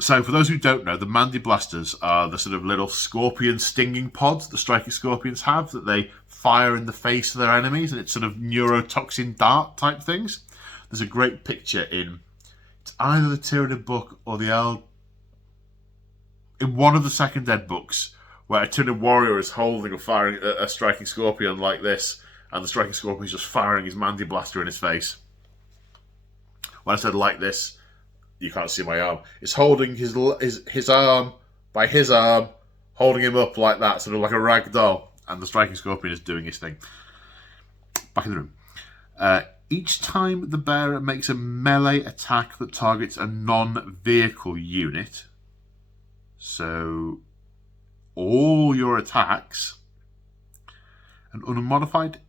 So, for those who don't know, the Mandy Blasters are the sort of little scorpion stinging pods that striking scorpions have, that they fire in the face of their enemies, and it's sort of neurotoxin dart type things. There's a great picture in, it's either the Tyranid book or in one of the Second Dead books, where a Tyranid warrior is holding or firing a striking scorpion like this, and the striking scorpion is just firing his Mandy Blaster in his face. When I said like this, you can't see my arm. It's holding his arm by his arm, holding him up like that, sort of like a rag doll. And the striking scorpion is doing his thing. Back in the room. Each time the bearer makes a melee attack that targets a non-vehicle unit, so all your attacks, an unmodified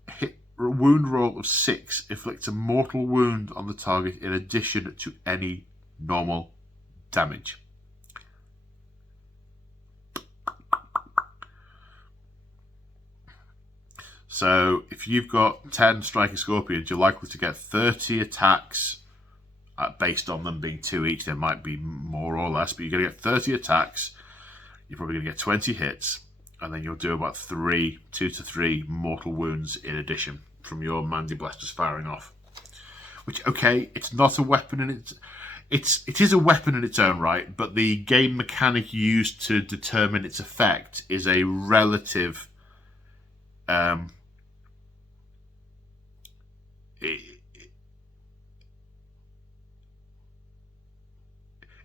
wound roll of 6 inflicts a mortal wound on the target in addition to any normal damage. So if you've got 10 striking scorpions, you're likely to get 30 attacks based on them being 2 each. There might be more or less, but you're going to get 30 attacks. You're probably going to get 20 hits, and then you'll do about 2 to 3 mortal wounds in addition from your Mandy Blasters firing off. Which, okay, it's not a weapon in it is a weapon in its own right, but the game mechanic used to determine its effect is a relative.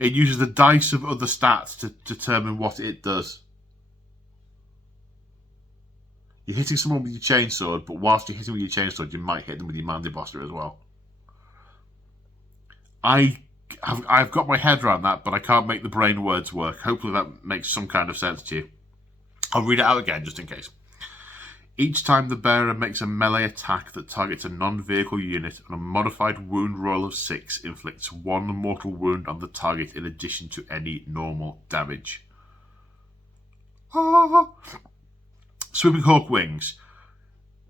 It uses the dice of other stats to determine what it does. You're hitting someone with your chainsword, but whilst you're hitting with your chainsword, you might hit them with your Mandy Blaster as well. I've got my head around that, but I can't make the brain words work. Hopefully that makes some kind of sense to you. I'll read it out again, just in case. Each time the bearer makes a melee attack that targets a non-vehicle unit, and a modified wound roll of 6 inflicts 1 mortal wound on the target in addition to any normal damage. Swooping Hawk Wings.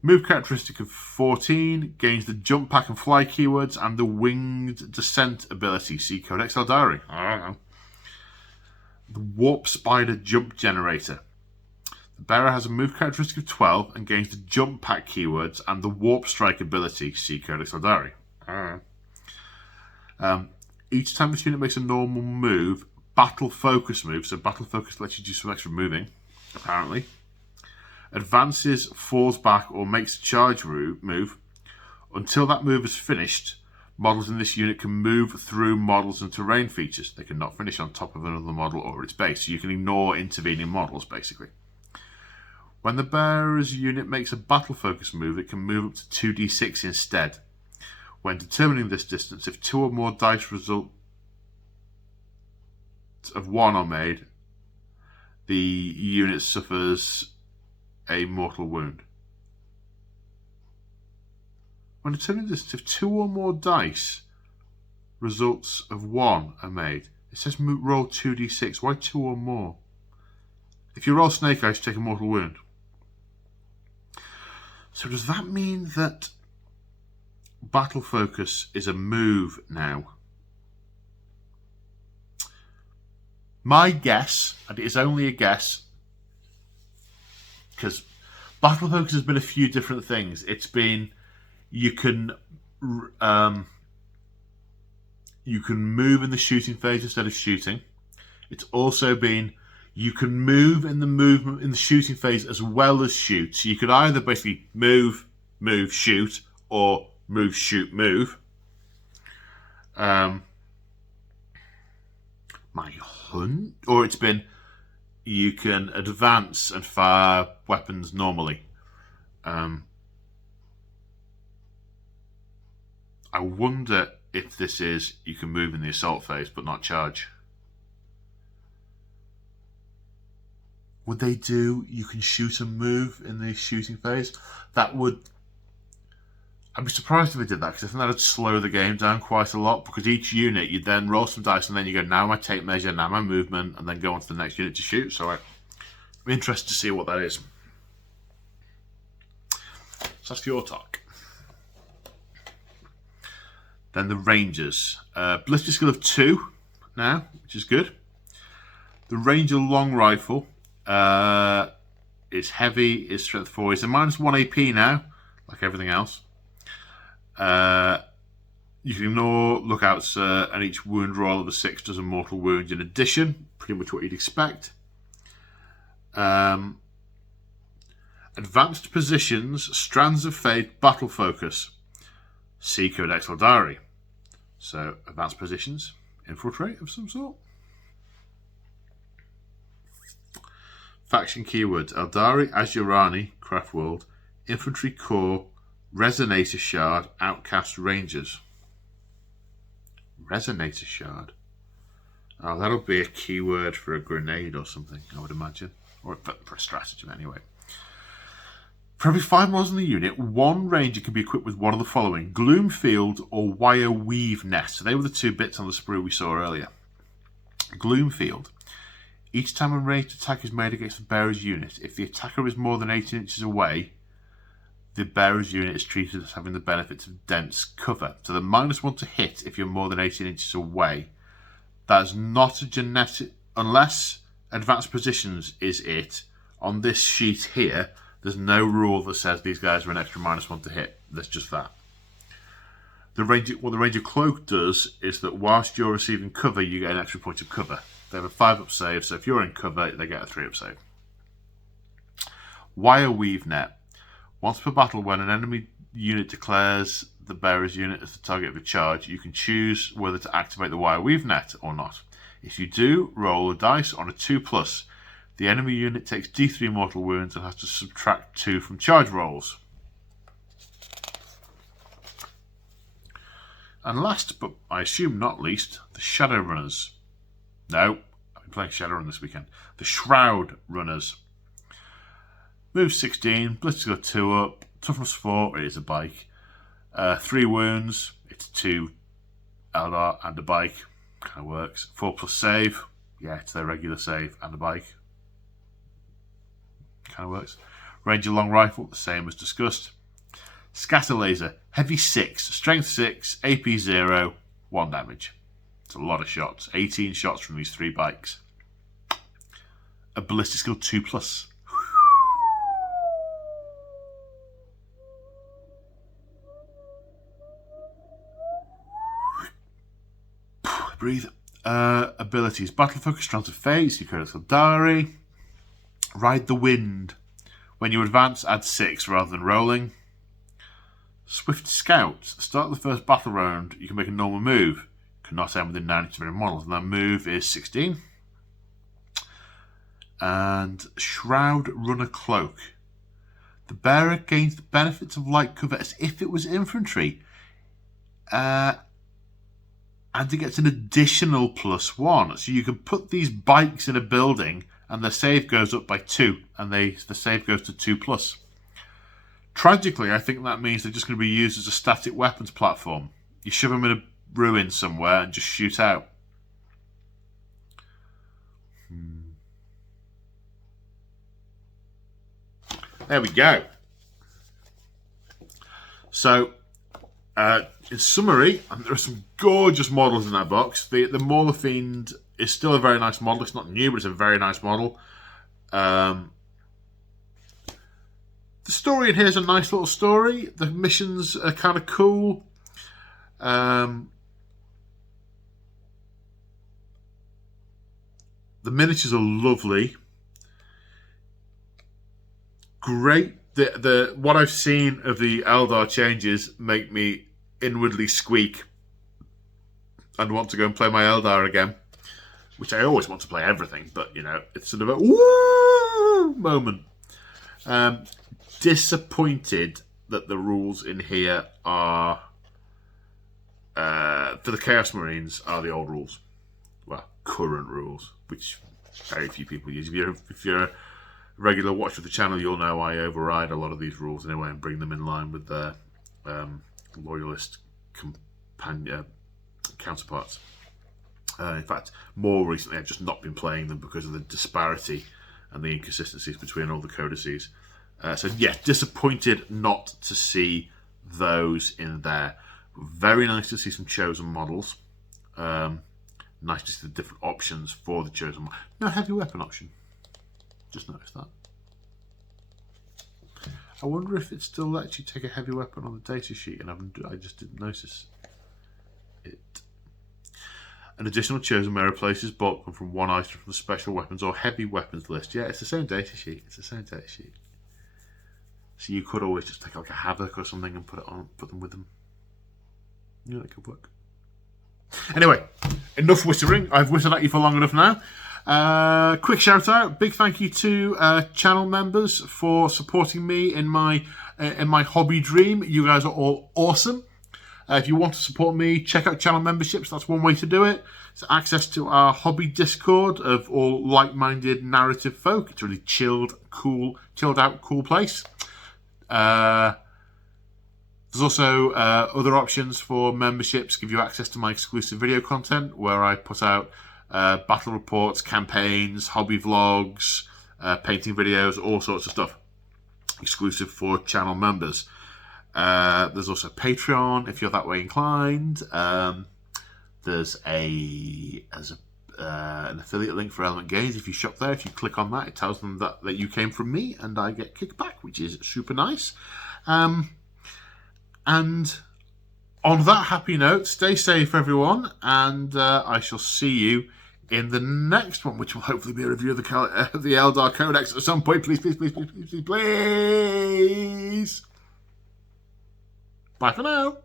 Move characteristic of 14, gains the jump pack and fly keywords and the winged descent ability. See Codex Eldari. The Warp Spider jump generator. The bearer has a move characteristic of 12 and gains the jump pack keywords and the warp strike ability. See Codex Eldari. Each time this unit makes a normal move, battle focus move. So battle focus lets you do some extra moving, apparently. Advances, falls back, or makes a charge move. Until that move is finished, models in this unit can move through models and terrain features. They cannot finish on top of another model or its base. So you can ignore intervening models, basically. When the bearer's unit makes a battle focus move, it can move up to 2d6 instead. When determining this distance, if 2 or more dice results of 1 are made, the unit suffers a mortal wound. When determining this, if 2 or more dice results of 1 are made, it says roll 2d6. Why 2 or more? If you roll Snake Eyes, you take a mortal wound. So does that mean that battle focus is a move now? My guess, and it is only a guess, because battle focus has been a few different things. It's been you can move in the shooting phase instead of shooting. It's also been you can move in the shooting phase as well as shoot. So you could either basically move, shoot, or move, shoot, move. my hunt, or it's been you can advance and fire weapons normally. I wonder if this is you can move in the assault phase but not charge. Would they do you can shoot and move in the shooting phase? That would... I'd be surprised if they did that, because I think that would slow the game down quite a lot, because each unit you then roll some dice and then you go, now my tape measure, now my movement, and then go on to the next unit to shoot. So I'm interested to see what that is. So that's your talk. Then the Rangers. Ballistic skill of 2 now, which is good. The Ranger long rifle is heavy, is strength 4. It's a -1 AP now, like everything else. You can ignore lookouts, and each wound roll of a 6 does a mortal wound in addition. Pretty much what you'd expect. Advanced positions, strands of fate, battle focus. C Codex Eldari. So advanced positions, infiltrate of some sort. Faction keywords: Eldari, Azurani, Craftworld, Infantry Corps, Resonator Shard, Outcast Rangers. Resonator Shard. Oh, that'll be a keyword for a grenade or something, I would imagine. Or for a stratagem, anyway. For every 5 models in the unit, 1 Ranger can be equipped with one of the following: Gloomfield or Wire Weave Net. So they were the 2 bits on the sprue we saw earlier. Gloomfield. Each time a ranged attack is made against the bearer's unit, if the attacker is more than 18 inches away, the bearer's unit is treated as having the benefits of dense cover. So the -1 to hit if you're more than 18 inches away. That is not a genetic... Unless advanced positions is it, on this sheet here, there's no rule that says these guys are an extra -1 to hit. That's just that. What the Ranger Cloak does is that whilst you're receiving cover, you get an extra point of cover. They have a 5-up save, so if you're in cover, they get a 3-up save. Wire Weave Net. Once per battle, when an enemy unit declares the bearer's unit as the target of a charge, you can choose whether to activate the Wire Weave Net or not. If you do, roll a dice on a 2+. The enemy unit takes D3 mortal wounds and has to subtract 2 from charge rolls. And last, but I assume not least, the Shadowrunners. No, I've been playing Shadowrun this weekend. The Shroud Runners. Move 16, Ballistic got 2 up, Toughness 4, it is a bike. 3 wounds, it's 2 Eldar and a bike. Kind of works. 4+ save, yeah, it's their regular save and a bike. Kind of works. Ranger long rifle, the same as discussed. Scatter laser, heavy 6, strength 6, AP 0, 1 damage. It's a lot of shots. 18 shots from these 3 bikes. A ballistic skill 2+. Breathe. Abilities: battle focus, strands of fate, C Codex Eldari. Ride the wind. When you advance, add 6 rather than rolling. Swift Scout. At the start of the first battle round, you can make a normal move. You cannot aim within 9 inches of any models, and that move is 16. And Shroud Runner Cloak. The bearer gains the benefits of light cover as if it was infantry. And it gets an additional +1. So you can put these bikes in a building and the save goes up by 2. And the save goes to 2+. Tragically, I think that means they're just going to be used as a static weapons platform. You shove them in a ruin somewhere and just shoot out. There we go. So, in summary, there are some gorgeous models in that box. The Mauler-Fiend is still a very nice model. It's not new, but it's a very nice model. The story in here is a nice little story. The missions are kind of cool. The miniatures are lovely. Great. What I've seen of the Eldar changes make me inwardly squeak and want to go and play my Eldar again. which I always want to play everything, but, you know, it's sort of a woo moment. Disappointed that the rules in here are, for the Chaos Marines, are the old rules. Well, current rules, which very few people use. If you're a regular watcher of the channel, you'll know I override a lot of these rules anyway and bring them in line with their loyalist counterparts. In fact, more recently I've just not been playing them because of the disparity and the inconsistencies between all the codices. So yeah, disappointed not to see those in there. Very nice to see some chosen models. Nice to see the different options for the chosen model. No heavy weapon option. Just noticed that. I wonder if it still lets you take a heavy weapon on the data sheet, and I just didn't notice it. An additional chosen mirror places bulk from one item from the special weapons or heavy weapons list. Yeah, it's the same data sheet. It's the same data sheet. So you could always just take like a Havoc or something and put them with them. Yeah, that could work. Anyway, enough whittering. I've whittered at you for long enough now. Quick shout out, big thank you to channel members for supporting me in my hobby dream. You guys are all awesome. If you want to support me, check out channel memberships. That's one way to do it. It's access to our hobby Discord of all like-minded narrative folk. It's a really chilled out, cool place. There's also other options for memberships, give you access to my exclusive video content where I put out battle reports, campaigns, hobby vlogs, painting videos, all sorts of stuff exclusive for channel members. There's also Patreon if you're that way inclined. There's an affiliate link for Element Games. If you shop there, if you click on that, it tells them that you came from me and I get kickback, which is super nice. And on that happy note, stay safe, everyone, and I shall see you in the next one, which will hopefully be a review of the Eldar Codex at some point. Please, please, please, please, please, please. Bye for now.